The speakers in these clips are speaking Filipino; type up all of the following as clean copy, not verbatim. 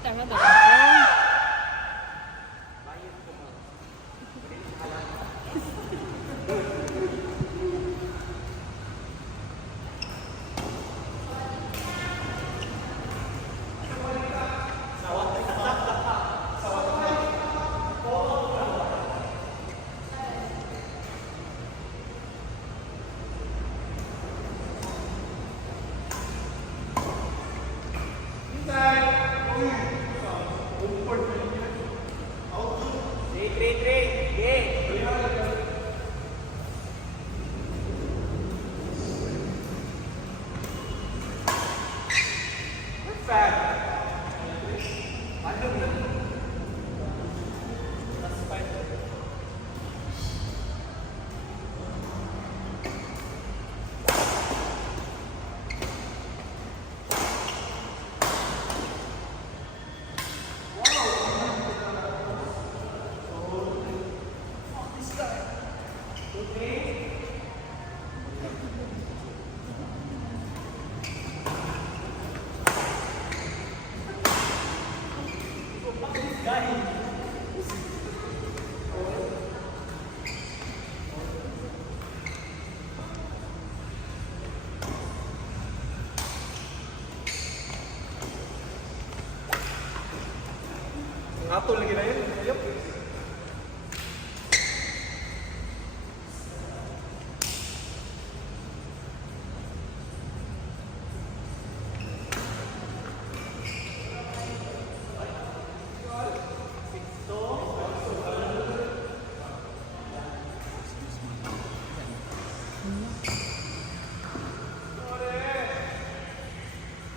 talaga ako. Atol lagi na yun. Ayop.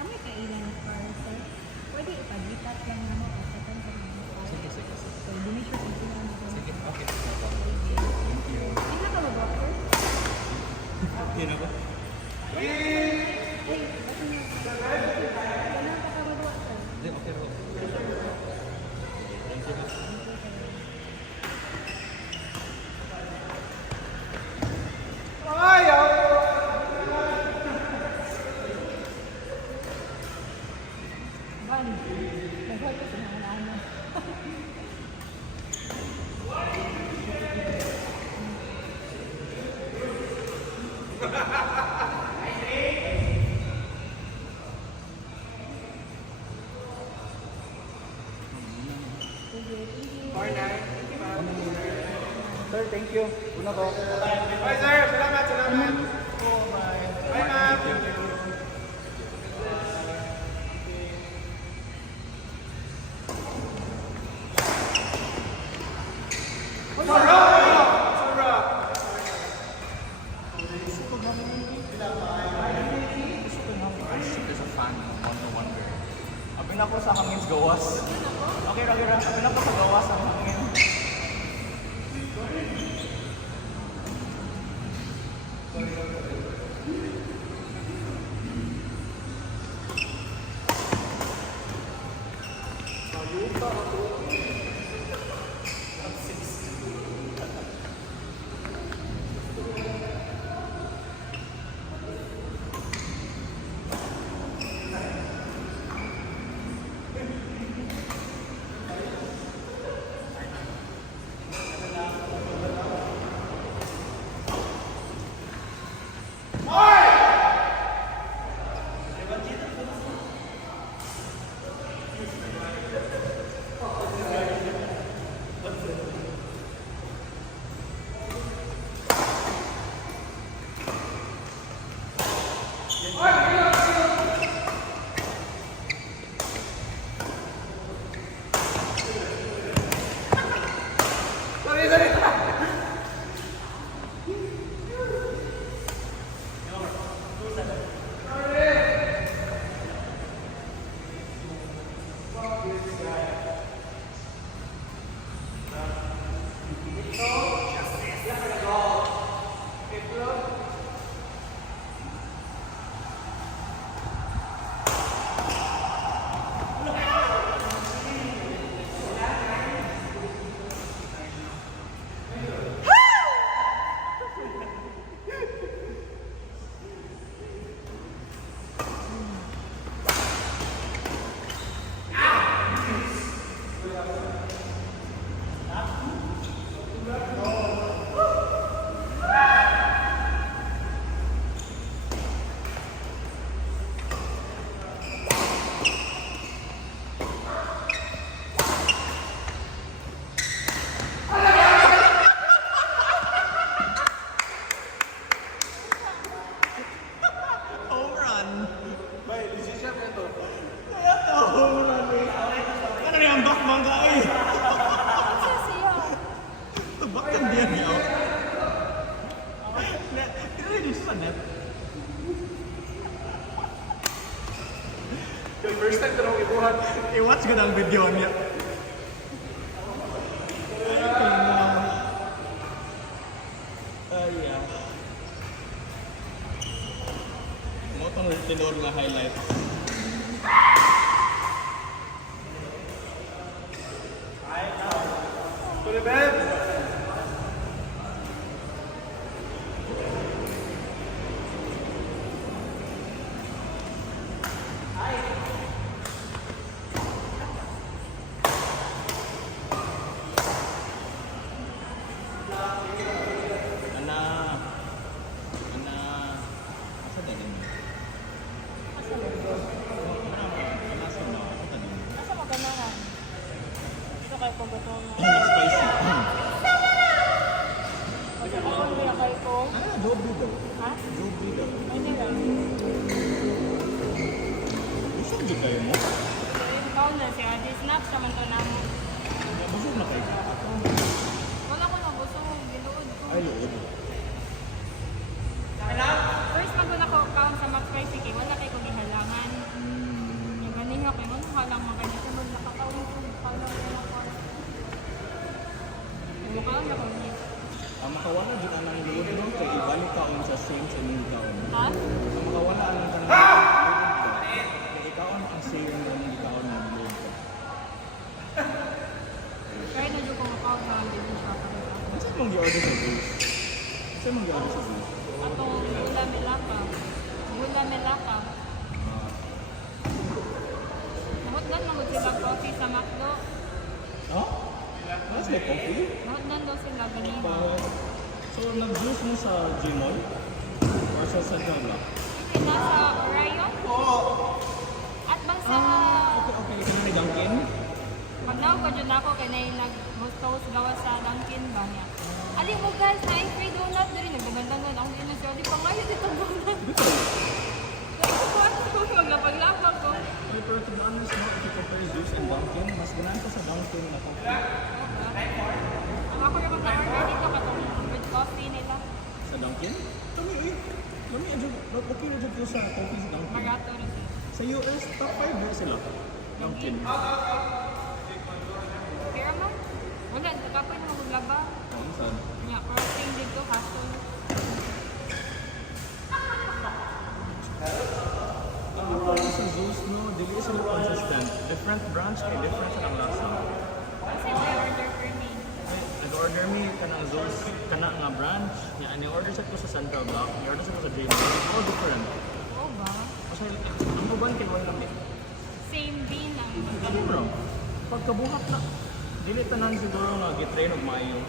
Kami kailan ng para sir. Pwede ipagitat lang naman kasatan sa mga Sige. so, hindi na sure kung sino naman. Sige, okay. No problem. Thank you. Hindi na ka mag-offer? Yun ako? Ay, ba't niya? Wala pa ka magawa sir. Hindi, okay po. Thank you. Van, nag-hold ko sa mga ano. Sir, thank you. Una ko. Bye, sir. Salamat. Bye, ma'am. There's a fan on the wonder. Abin ako sa hangin gawas. Okay. Abin ako sa gawas ang hangin. pero ibuhat. I-watch ko ng video niya. Ay, yeah. Mo itong tinor nga highlight. Tuloy, Ben. Ana. Ana. Asa na din? Asa mo? Ana sa na. Asa na din? Asa mo ganahan? Ito kayo kung bato mo. Spicy. Kasi kung kaya kayo kung... Ah, jobi daw. Ha? Jobi daw. Ay, nila. Busog dyan kayo mo? Ikaw na si Adi. Snap siya man to na mo. Busog na kayo. Wala ko na gusto mo. Giluod ko. Ay, lood. First pag wala ko count sa Max 5 kay wala kayo kong ihalangan. Yung ganing ako, yung halang mga ganyan. Sa mga nakakawin ko, pala ko na ko. Yung mukhaon na ko niya. Ang makawala dyan ang lood mo kay ibalik ka sa same sa new taon. Ha? Ang makawala ang tanong kay ikaw ang same ng new taon ng lood. Kaya na dyan ko mukhaon na hindi siya para sa Saan mong i-order sa juice? Saan mong i-order sa juice? atong gula melaka. Gula melaka. Mahutdan mo sila coffee sa McDo. Oh? What's my coffee? Mahutdan daw sila ganina. So, nag-juice mo sa Gmall? Or sa Central Block? Kasi nasa Orion. At bang sa... Okay, okay. Ito na Dunkin? Pagnaw ko dyan ako kaya na yung nag-host gawa sa Dunkin ba niya. Ali mo guys, na free donut na rin. Nagagandang ako din na siya. Di pa ngayon dito donut. Kaya ko maglapag-lapag ko. Okay, pero to be honest, no, if you compare juice and Dunkin, mas ganahan ko sa Dunkin na coffee. Ang ako naman na-order dito katong with coffee nila. Sa Dunkin? Kami eh. Kami, okay na dyan ko sa coffee sa Dunkin. Magato rin. Sa US, top 5 na sila. Dunkin. Pero man, wala. Kapoy na maglaba. Ano saan? Nya, crossing dito, hassle. Ako sa juice, no, dili sila consistent. Different branch kay different sa lasa. Kasi may order for me. Nag-order me kanang juice, kana nga branch. Yan, ni-order sa ko sa Central Block, ni-order sa ko sa Gmall. All different. Oo ba? Kasi ang uban kay wala kami. Same din ang Ano bro? Pagkabuhat na, dili tanan siguro nga gitrain og maayo.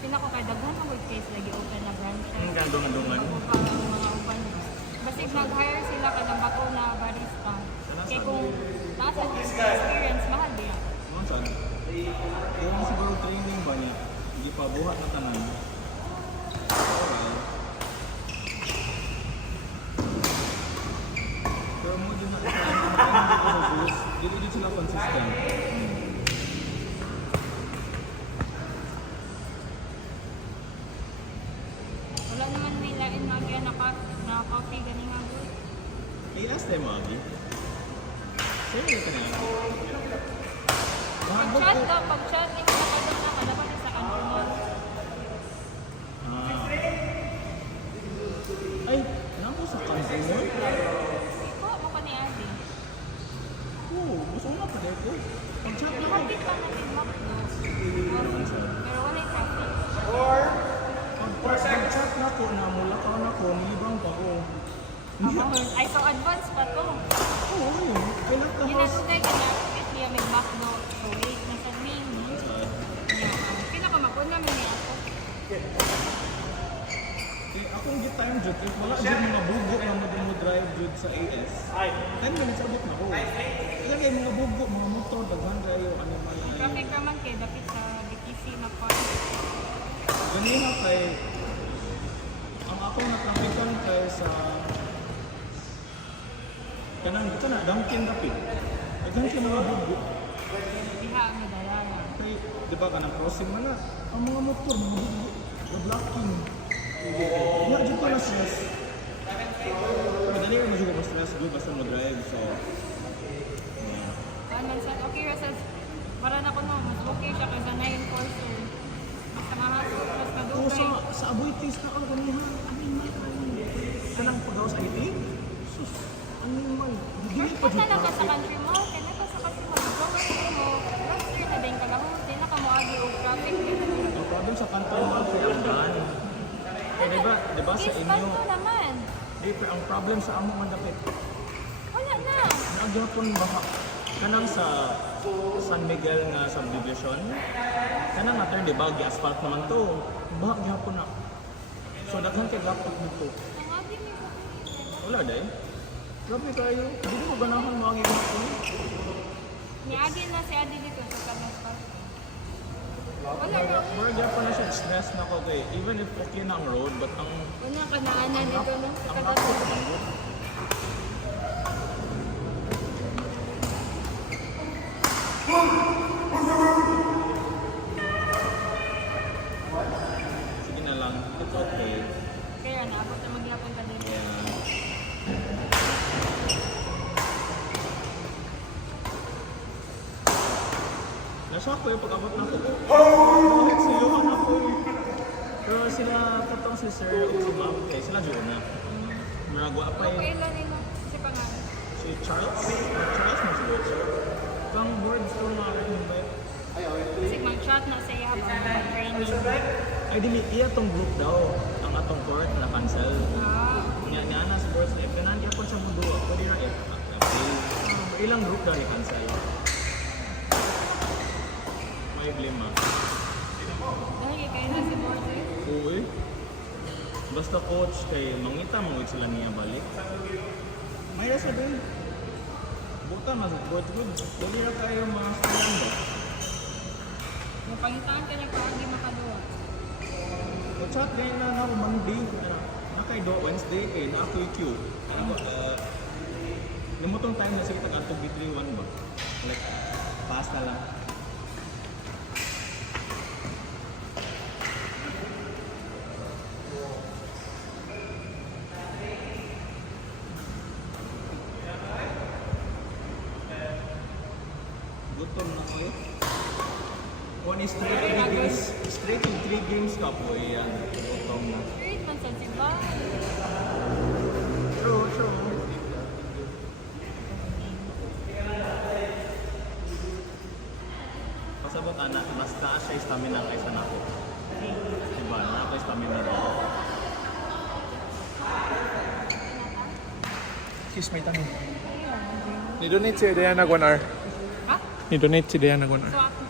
pinako kay daghan ang work case lagi open na branches. Ang gandungan-dungan. Ako pa ang mga uban. Basig nag-hire sila kada bago na barista. Kaya kung nasa experience, mahal ba yan? Ano saan? Kung siguro training ba niya, hindi pa buhat na tanan. Alright. Pero mo din na sa juice, dili sila consistent. Wala naman may lain mga na coffee ganing nga good. Last time, Agi. Sa'yo na ka na. Pag-chat daw, pag-chat, ito na kada na kada pa sa kanto. Ah. Ay, nako sa country mo? Iko, mo ka ni Adi. Oo, gusto mo na pa ko. Pag-chat na ko. Kapit pa natin McDo. Pero wala yung traffic. Pag-chat na ko na mula ka na ko, nilibang pa ko. Ay, so advance pa to. Oo, ayun. I like the house. Ginatugay ka na, at niya may McDo. So wait, nasa main. Pinakamakon namin ni ako. Eh, akong gitime jud, if wala jud mga bugo na mo drive jud sa AS. 10 minutes abot na ko. Kaya kay mga bugo, mga motor, daghan kayo, ano man. Traffic naman kay dapit sa BTC na park. Ganina kay, ang akong natrafikan kay sa, kanang ito na, Dunkin Rapid. Daghan siya mga bugo. Diha ang nadalala. Kay, di ba kanang crossing na na, ang mga motor, mga bugo, na-blocking. Wala dyan pala stress. Madali rin mo dyan stress, basta mo drive, so, Para na ko no, mas okay siya kaysa na enforcer. Mas mahasok, mas Oo, madugay. sa Aboitiz na ako ganihan. Animal tayo. Kanang pagaw sa IT? Sus, animal. Dili pa Basta dito. na ka sa country mall, kaya na ka sa country mall. Ikaw na mo, roster na din kalahon. Di na ka mo agi o traffic. Ang problem sa country mall kay ang daan. Eh, diba sa inyo, Ispanto naman. ang problem sa amo man dapit. Wala na. Nagyapon baha. Kanang sa San Miguel nga subdivision, kanang nga turn, di ba, gi-asphalt naman to. Baha gyapon na. So, daghan kay gapot dito. Ang agi may kapilitan. Wala day. Grabe kayo. Hindi mo ganahan mo ang gapon. Niagi na si Adi dito sa Kamaspa. Wala na. More gyapon na siya, stress na ko kay. Even if okay na ang road, but ang Una ka naanan dito no? Sa ang Kamaspa. rapid ng road. Sige na lang. It's okay. Kaya naabot na maghapon ka din. Yeah. Nashock ko yung pag-abot na ako. Bakit siluhan ako eh. Pero sila, katong si Sir o si Ma'am, kaya sila dyan na. Maragwa pa Ako eh. ilan nila si pangalan. Si Charles? Charles mo siguro siya. Pang boards ko mga rin ba yun? Kasi mag-chat na siya habang training. Ay, dili, iya tong group daw. Ang atong court na cancel. Ah, Nga na sa boards na if ganaan ko siya mo duwa. Pwede na ilang group daw i-cancel. May blame ah. dahil kayo na si Borte. Uy. Basta coach kay mangita mo sila niya balik. May sabihin. Buta mas good good. Dili ra kayo mga student ba? Mapangitaan ka niya para di makaduwa. So chat din na ako Monday. Na kay do Wednesday kay na ako Q. Lumutong time na sige tag atog B31 ba? Like fast na lang. Gutom na kayo. One is straight in 3 games ka po yan. Gutom na. Great man sa siba. True, true. Pasabot anak, mas taas siya stamina kaysa nako. Diba? Nako stamina daw. Kiss may tanong. Ni-donate si Diana 1 hour. Ha? Ni-donate si Diana 1 hour. So ako